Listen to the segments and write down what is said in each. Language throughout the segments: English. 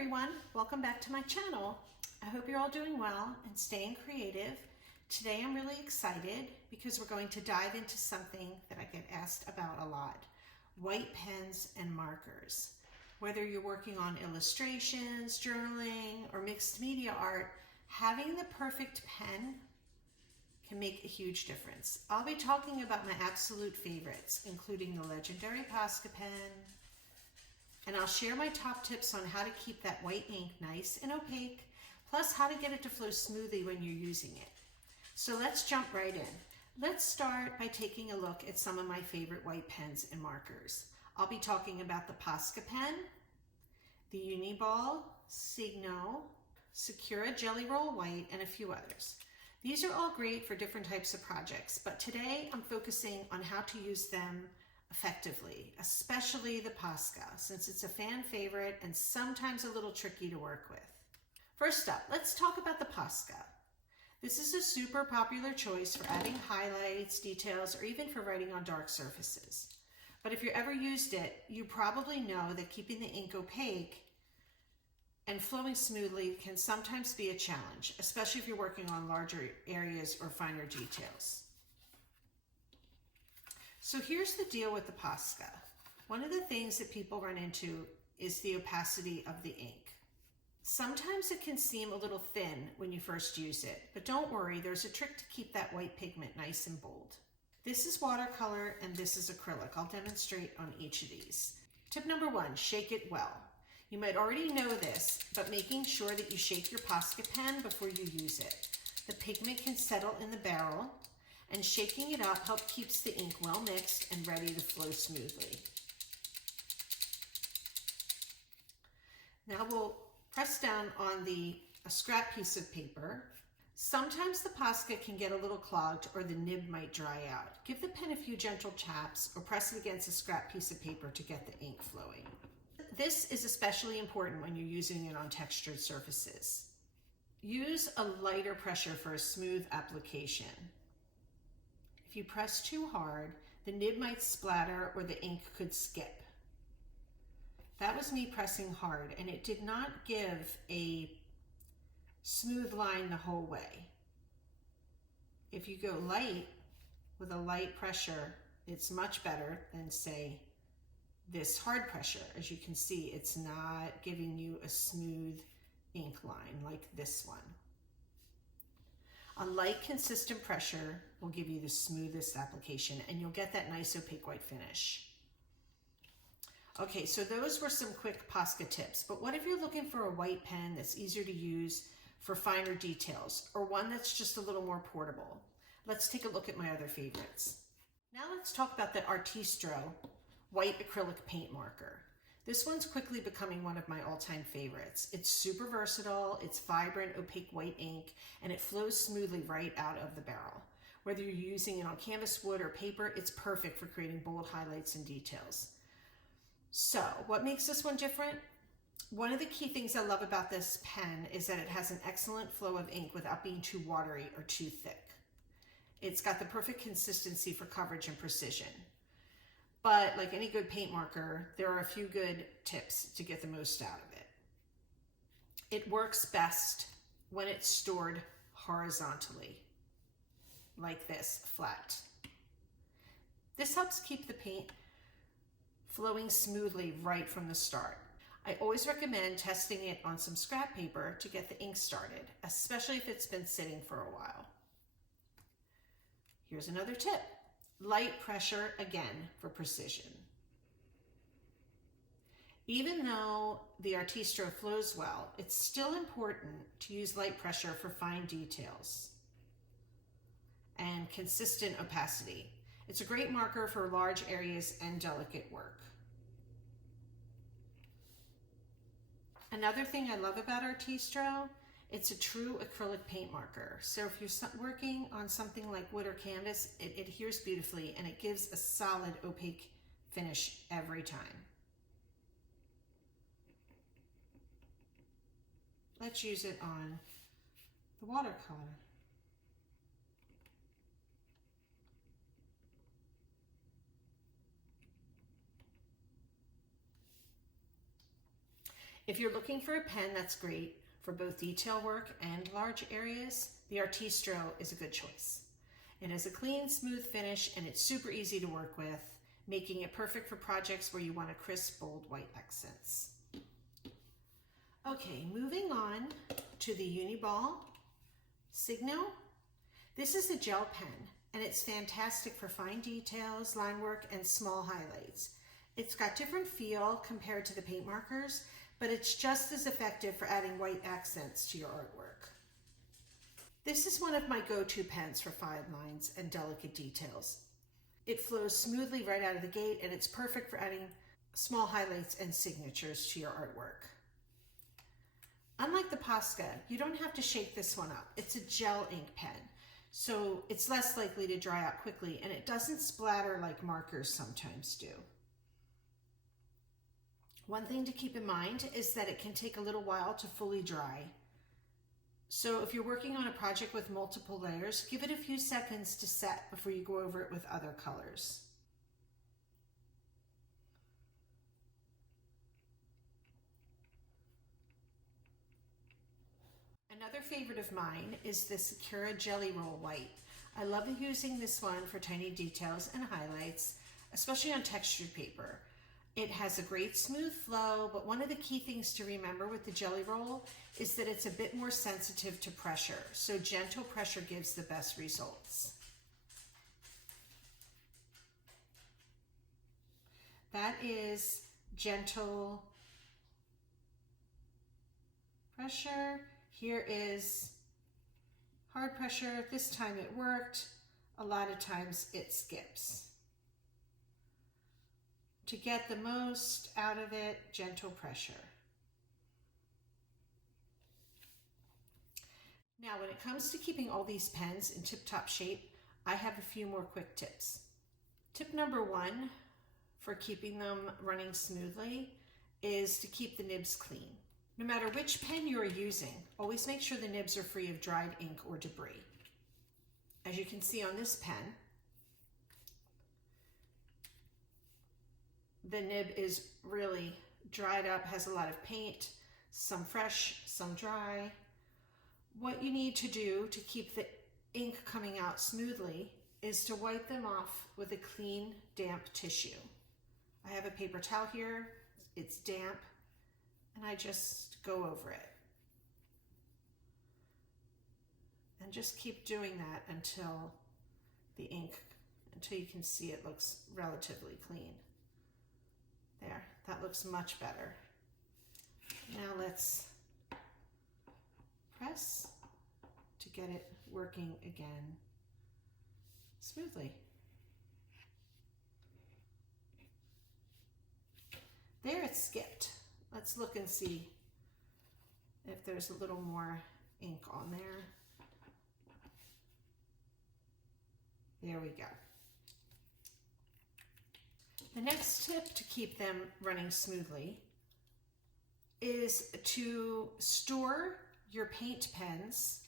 everyone, welcome back to my channel. I hope you're all doing well and staying creative. Today I'm really excited because we're going to dive into something that I get asked about a lot: white pens and markers. Whether you're working on illustrations, journaling, or mixed media art, having the perfect pen can make a huge difference. I'll be talking about my absolute favorites, including the legendary Posca pen, and I'll share my top tips on how to keep that white ink nice and opaque, plus how to get it to flow smoothly when you're using it. So let's jump right in. Let's start by taking a look at some of my favorite white pens and markers. I'll be talking about the Posca pen, the Uniball, Signo, Secura Jelly Roll White, and a few others. These are all great for different types of projects, but today I'm focusing on how to use them effectively, especially the Posca, since it's a fan favorite and sometimes a little tricky to work with. First up, let's talk about the Posca. This is a super popular choice for adding highlights, details, or even for writing on dark surfaces. But if you've ever used it, you probably know that keeping the ink opaque and flowing smoothly can sometimes be a challenge, especially if you're working on larger areas or finer details. So here's the deal with the Posca. One of the things that people run into is the opacity of the ink. Sometimes it can seem a little thin when you first use it, but don't worry, there's a trick to keep that white pigment nice and bold. This is watercolor and this is acrylic. I'll demonstrate on each of these. Tip number one, shake it well. You might already know this, but making sure that you shake your Posca pen before you use it. The pigment can settle in the barrel, and shaking it up helps keeps the ink well mixed and ready to flow smoothly. Now we'll press down on a scrap piece of paper. Sometimes the Posca can get a little clogged or the nib might dry out. Give the pen a few gentle taps or press it against a scrap piece of paper to get the ink flowing. This is especially important when you're using it on textured surfaces. Use a lighter pressure for a smooth application. If you press too hard, the nib might splatter or the ink could skip. That was me pressing hard, and it did not give a smooth line the whole way. If you go light with a light pressure, it's much better than, say, this hard pressure. As you can see, it's not giving you a smooth ink line like this one. A light, consistent pressure will give you the smoothest application, and you'll get that nice opaque white finish. Okay, so those were some quick Posca tips, but what if you're looking for a white pen that's easier to use for finer details, or one that's just a little more portable? Let's take a look at my other favorites. Now let's talk about the Artistro white acrylic paint marker. This one's quickly becoming one of my all-time favorites. It's super versatile, it's vibrant, opaque white ink, and it flows smoothly right out of the barrel. Whether you're using it on canvas, wood, or paper, it's perfect for creating bold highlights and details. So, what makes this one different? One of the key things I love about this pen is that it has an excellent flow of ink without being too watery or too thick. It's got the perfect consistency for coverage and precision. But like any good paint marker, there are a few good tips to get the most out of it. It works best when it's stored horizontally, like this, flat. This helps keep the paint flowing smoothly right from the start. I always recommend testing it on some scrap paper to get the ink started, especially if it's been sitting for a while. Here's another tip. Light pressure, again, for precision. Even though the Artistro flows well, it's still important to use light pressure for fine details and consistent opacity. It's a great marker for large areas and delicate work. Another thing I love about Artistro, it's a true acrylic paint marker. So if you're working on something like wood or canvas, it adheres beautifully and it gives a solid opaque finish every time. Let's use it on the watercolor. If you're looking for a pen that's great for both detail work and large areas, the Artistro is a good choice. It has a clean, smooth finish and it's super easy to work with, making it perfect for projects where you want a crisp, bold white accents. Okay, moving on to the Uniball Signo. This is a gel pen and it's fantastic for fine details, line work, and small highlights. It's got different feel compared to the paint markers, but it's just as effective for adding white accents to your artwork. This is one of my go-to pens for fine lines and delicate details. It flows smoothly right out of the gate and it's perfect for adding small highlights and signatures to your artwork. Unlike the Posca, you don't have to shake this one up. It's a gel ink pen, so it's less likely to dry out quickly and it doesn't splatter like markers sometimes do. One thing to keep in mind is that it can take a little while to fully dry. So if you're working on a project with multiple layers, give it a few seconds to set before you go over it with other colors. Another favorite of mine is the Sakura Jelly Roll White. I love using this one for tiny details and highlights, especially on textured paper. It has a great smooth flow, but one of the key things to remember with the Jelly Roll is that it's a bit more sensitive to pressure, so gentle pressure gives the best results. That is gentle pressure. Here is hard pressure. This time it worked. A lot of times it skips. To get the most out of it, gentle pressure. Now, when it comes to keeping all these pens in tip-top shape, I have a few more quick tips. Tip number one for keeping them running smoothly is to keep the nibs clean. No matter which pen you're using, always make sure the nibs are free of dried ink or debris. As you can see on this pen, the nib is really dried up, has a lot of paint, some fresh, some dry. What you need to do to keep the ink coming out smoothly is to wipe them off with a clean, damp tissue. I have a paper towel here, it's damp, and I just go over it. And just keep doing that until you can see it looks relatively clean. There, that looks much better. Now let's press to get it working again smoothly. There, it skipped. Let's look and see if there's a little more ink on there. There we go. The next tip to keep them running smoothly is to store your paint pens,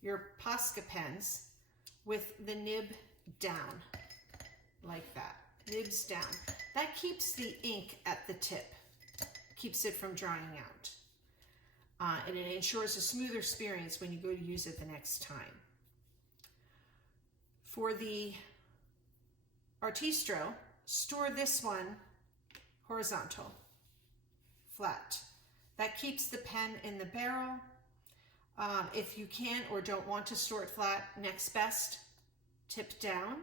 your Posca pens, with the nib down, like that, nibs down. That keeps the ink at the tip, keeps it from drying out. And it ensures a smoother experience when you go to use it the next time. For the Artistro, store this one horizontal, flat. That keeps the pen in the barrel. If you can't or don't want to store it flat, next best, tip down.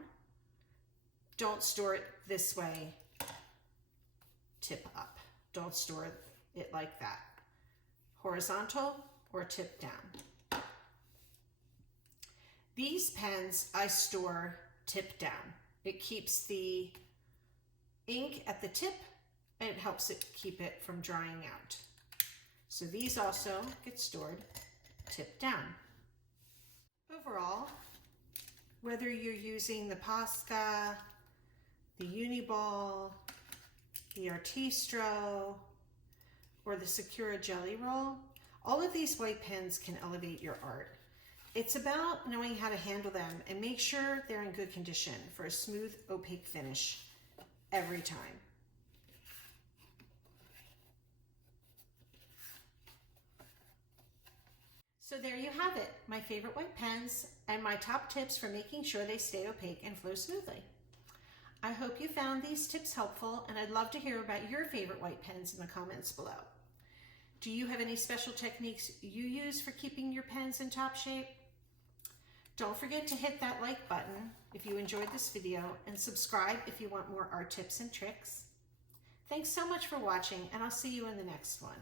Don't store it this way, tip up. Don't store it like that. Horizontal or tip down. These pens I store tip down. It keeps the ink at the tip and it helps it keep it from drying out. So these also get stored tip down. Overall, whether you're using the Posca, the Uniball, the Artistro, or the Sakura Jelly Roll, all of these white pens can elevate your art. It's about knowing how to handle them and make sure they're in good condition for a smooth, opaque finish every time. So there you have it, my favorite white pens and my top tips for making sure they stay opaque and flow smoothly. I hope you found these tips helpful, and I'd love to hear about your favorite white pens in the comments below. Do you have any special techniques you use for keeping your pens in top shape? Don't forget to hit that like button if you enjoyed this video, and subscribe if you want more art tips and tricks. Thanks so much for watching, and I'll see you in the next one.